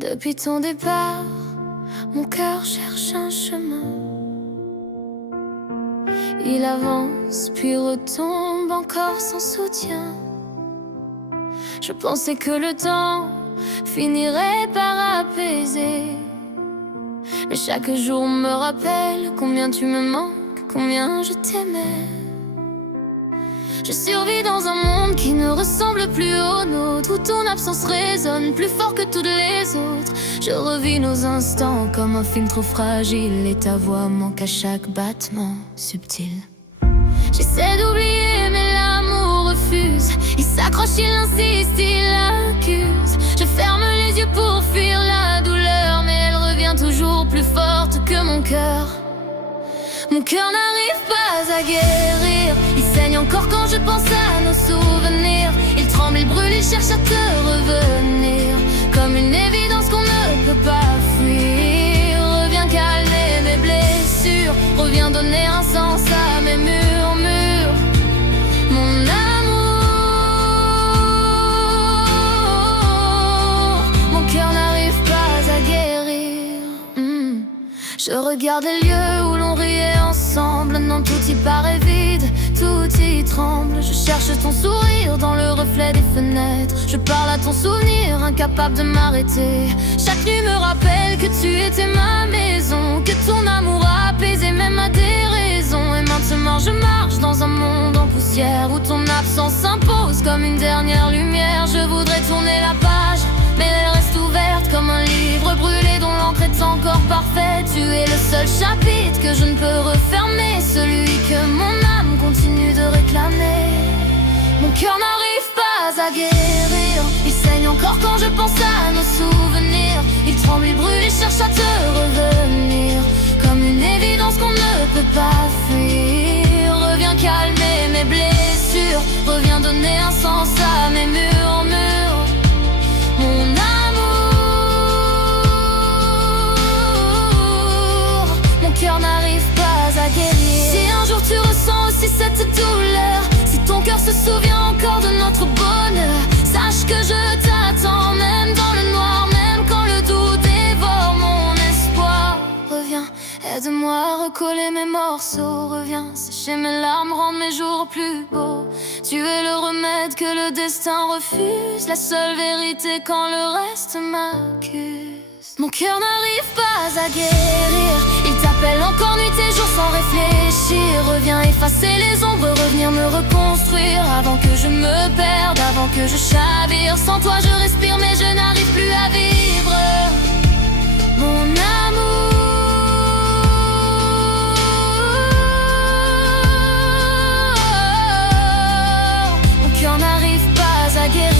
Depuis ton départ, mon cœur cherche un chemin. Il avance puis retombe encore sans soutien. Je pensais que le temps finirait par apaiser, mais chaque jour me rappelle combien tu me manques, combien je t'aimais. Je survis dans un monde qui ne ressemble plus au nôtre, où ton absence résonne plus fort que toutes les autres. Je revis nos instants comme un film trop fragile, et ta voix manque à chaque battement subtil. J'essaie d'oublier mais l'amour refuse. Il s'accroche, il insiste, il accuse. Je ferme les yeux pour fuir la douleur, mais elle revient toujours plus forte que mon cœur. Mon cœur n'arrive pas à guérir. Il saigne encore quand je pense à nos souvenirs. Il tremble, il brûle, il cherche à te revenir, comme une évidence qu'on ne peut pas fuir. Reviens calmer mes blessures, reviens donner un sens à mes murmures. Mon amour, mon cœur n'arrive pas à guérir. Je regarde les lieux où l'on riait ensemble. Non, tout y paraît vide, tout y tremble. Je cherche ton sourire dans le reflet des fenêtres. Je parle à ton souvenir, incapable de m'arrêter. Chaque nuit me rappelle que tu étais ma maison, que ton amour a apaisé même à des raisons. Et maintenant je marche dans un monde en poussière, où ton absence s'impose comme une dernière lumière. Je voudrais tourner la page, mais elle reste ouverte comme un livre brûlé dont l'encre est encore parfaite. Tu es le seul chapitre que je ne peux refermer, celui que mon âme continue de réclamer. Mon cœur n'arrive pas à guérir. Il saigne encore quand je pense à nos souvenirs. Il tremble, il brûle, il cherche à te revenir, comme une évidence qu'on ne peut pas fuir. Reviens calmer mes blessures, reviens donner un sens à mes murmures. Mon amour, mon cœur n'arrive pas à guérir. Si un jour tu ressens aussi cette douleur, si ton cœur se souvient encore de notre bonheur, sache que je t'attends, même dans le noir, même quand le doute dévore mon espoir. Reviens, aide-moi à recoller mes morceaux. Reviens sécher mes larmes, rendre mes jours plus beaux. Tu es le remède que le destin refuse, la seule vérité quand le reste m'accuse. Mon cœur n'arrive pas à guérir. Il t'appelle encore nuit et jour sans réfléchir. Reviens effacer les ombres, revenir me reconstruire, avant que je me perde, avant que je chavire. Sans toi je respire mais je n'arrive plus à vivre. Mon amour, mon cœur n'arrive pas à guérir.